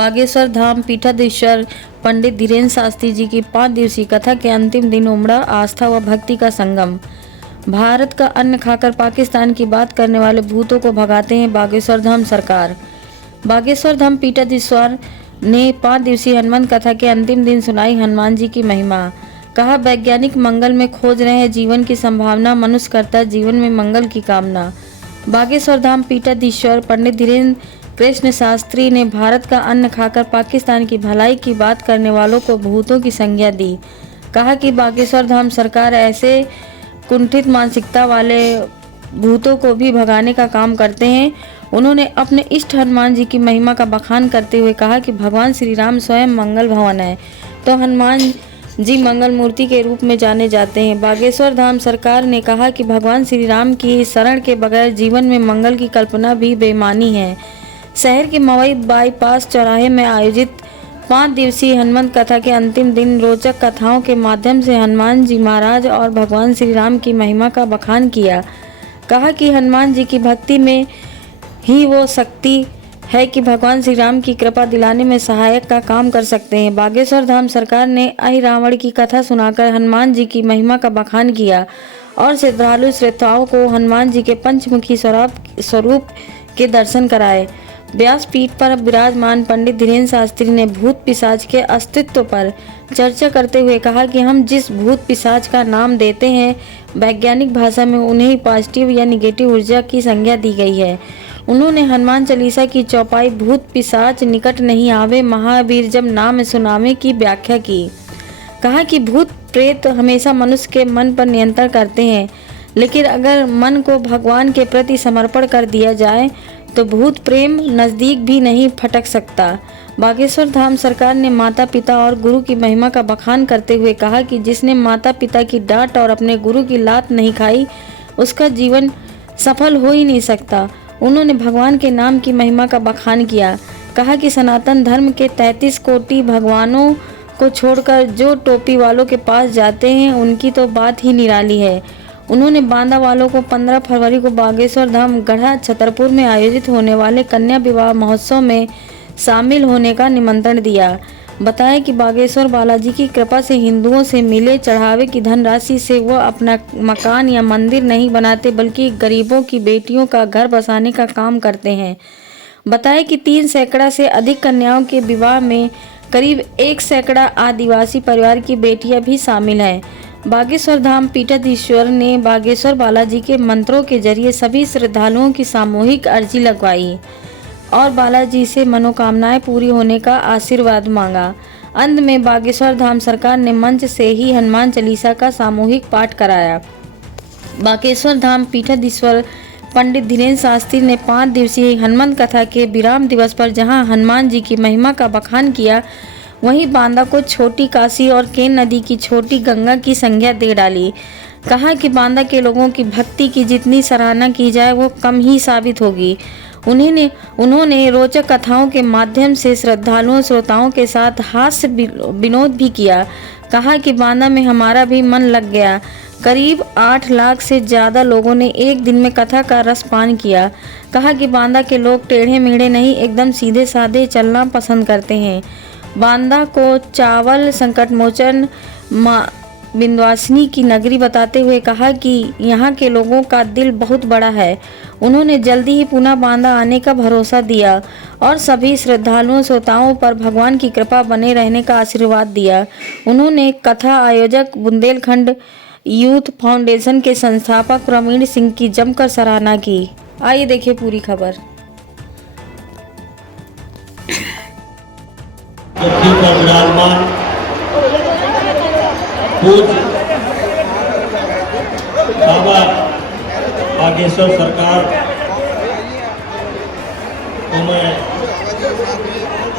बागेश्वर धाम पीठाधीश्वर पंडित धीरेन्द्र शास्त्री जी की 5 दिवसीय कथा के अंतिम दिन उमड़ा आस्था व भक्ति का संगम। भारत का अन्न खाकर पाकिस्तान की बात करने वाले भूतों को भगाते हैं बागेश्वर धाम सरकार। बागेश्वर धाम पीठाधीश्वर ने 5 दिवसीय हनुमान कथा के अंतिम दिन सुनाई हनुमान जी की महिमा। कहा, वैज्ञानिक मंगल में खोज रहे हैं जीवन की संभावना, मनुष्य करता है जीवन में मंगल की कामना। बागेश्वर धाम पीठाधीश्वर पंडित धीरेन्द्र कृष्ण शास्त्री ने भारत का अन्न खाकर पाकिस्तान की भलाई की बात करने वालों को भूतों की संज्ञा दी। कहा कि बागेश्वर धाम सरकार ऐसे कुंठित मानसिकता वाले भूतों को भी भगाने का काम करते हैं। उन्होंने अपने इष्ट हनुमान जी की महिमा का बखान करते हुए कहा कि भगवान श्री राम स्वयं मंगल भवन है, तो हनुमान जी मंगल मूर्ति के रूप में जाने जाते हैं। बागेश्वर धाम सरकार ने कहा कि भगवान श्री राम की शरण के बगैर जीवन में मंगल की कल्पना भी बेईमानी है। शहर के मवई बाईपास चौराहे में आयोजित 5 दिवसीय हनुमान कथा के अंतिम दिन रोचक कथाओं के माध्यम से हनुमान जी महाराज और भगवान श्री राम की महिमा का बखान किया। कहा कि हनुमान जी की भक्ति में ही वो शक्ति है कि भगवान श्री राम की कृपा दिलाने में सहायक का काम कर सकते हैं। बागेश्वर धाम सरकार ने अहि रावण की कथा सुनाकर हनुमान जी की महिमा का बखान किया और श्रद्धालु श्रोताओं को हनुमान जी के पंचमुखी स्वरूप के दर्शन कराए। व्यासपीठ पर विराजमान पंडित धीरेन्द्र शास्त्री ने भूत पिशाच के अस्तित्व पर चर्चा करते हुए कहा कि हम जिस भूत पिशाच का नाम देते हैं, वैज्ञानिक भाषा में उन्हें पॉजिटिव या निगेटिव ऊर्जा की संज्ञा दी गई है। उन्होंने हनुमान चालीसा की चौपाई भूत पिशाच निकट नहीं आवे महावीर जब नाम सुनावे की व्याख्या की। कहा कि भूत प्रेत हमेशा मनुष्य के मन पर नियंत्रण करते हैं, लेकिन अगर मन को भगवान के प्रति समर्पण कर दिया जाए तो भूत प्रेम नज़दीक भी नहीं फटक सकता। बागेश्वर धाम सरकार ने माता पिता और गुरु की महिमा का बखान करते हुए कहा कि जिसने माता पिता की डांट और अपने गुरु की लात नहीं खाई, उसका जीवन सफल हो ही नहीं सकता। उन्होंने भगवान के नाम की महिमा का बखान किया। कहा कि सनातन धर्म के 33 कोटि भगवानों को छोड़कर जो टोपी वालों के पास जाते हैं, उनकी तो बात ही निराली है। उन्होंने बांदा वालों को 15 फरवरी को बागेश्वर धाम गढ़ा छतरपुर में आयोजित होने वाले कन्या विवाह महोत्सव में शामिल होने का निमंत्रण दिया। बताया कि बागेश्वर बालाजी की कृपा से हिंदुओं से मिले चढ़ावे की धनराशि से वह अपना मकान या मंदिर नहीं बनाते, बल्कि गरीबों की बेटियों का घर बसाने का काम करते हैं। बताया कि 3 सैकड़ा से अधिक कन्याओं के विवाह में करीब 1 सैकड़ा आदिवासी परिवार की बेटियां भी शामिल हैं। बागेश्वर धाम पीठाधीश्वर ने बागेश्वर बालाजी के मंत्रों के जरिए सभी श्रद्धालुओं की सामूहिक अर्जी लगवाई और बालाजी से मनोकामनाएं पूरी होने का आशीर्वाद मांगा। अंत में बागेश्वर धाम सरकार ने मंच से ही हनुमान चालीसा का सामूहिक पाठ कराया। बागेश्वर धाम पीठाधीश्वर पंडित धीरेन्द्र शास्त्री ने 5 दिवसीय हनुमान कथा के विराम दिवस पर जहां हनुमान जी की महिमा का बखान किया, वहीं बांदा को छोटी काशी और केन नदी की छोटी गंगा की संज्ञा दे डाली। कहा कि बांदा के लोगों की भक्ति की जितनी सराहना की जाए वो कम ही साबित होगी। उन्होंने रोचक कथाओं के माध्यम से श्रद्धालुओं श्रोताओं के साथ हास्य विनोद भी किया। कहा कि बांदा में हमारा भी मन लग गया। करीब 8 लाख से ज़्यादा लोगों ने एक दिन में कथा का रसपान किया। कहा कि बांदा के लोग टेढ़े मेढ़े नहीं, एकदम सीधे साधे चलना पसंद करते हैं। बांदा को चावल संकटमोचन विंध्यवासिनी की नगरी बताते हुए कहा कि यहाँ के लोगों का दिल बहुत बड़ा है। उन्होंने जल्दी ही पुनः बांदा आने का भरोसा दिया और सभी श्रद्धालुओं श्रोताओं पर भगवान की कृपा बने रहने का आशीर्वाद दिया। उन्होंने कथा आयोजक बुंदेलखंड यूथ फाउंडेशन के संस्थापक प्रवीण सिंह की जमकर सराहना की। आइए देखिए पूरी खबर। बाबा बागेश्वर सरकार को मैं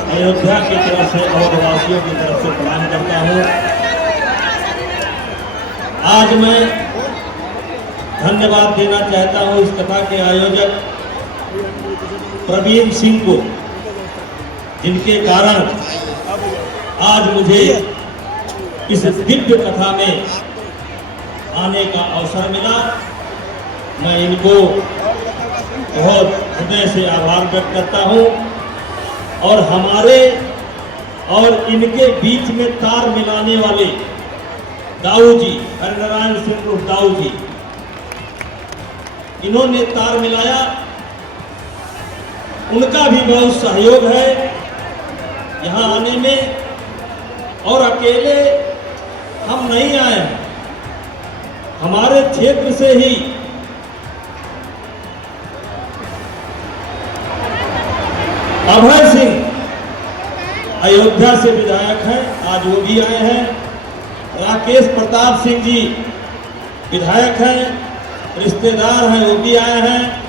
अयोध्या की तरफ से और वासियों की तरफ से प्रणाम करता हूँ। आज मैं धन्यवाद देना चाहता हूँ इस कथा के आयोजक प्रवीण सिंह को, जिनके कारण आज मुझे इस दिव्य कथा में आने का अवसर मिला। मैं इनको बहुत हृदय से आभार व्यक्त करता हूँ। और हमारे और इनके बीच में तार मिलाने वाले दाऊ जी, हरिनारायण सिंह उर्फ दाऊ जी, इन्होंने तार मिलाया। उनका भी बहुत सहयोग है यहाँ आने में, और अकेले हम नहीं आए हैं। हमारे क्षेत्र से ही अभय सिंह अयोध्या से विधायक हैं, आज वो भी आए हैं। राकेश प्रताप सिंह जी विधायक हैं, रिश्तेदार हैं, वो भी आए हैं।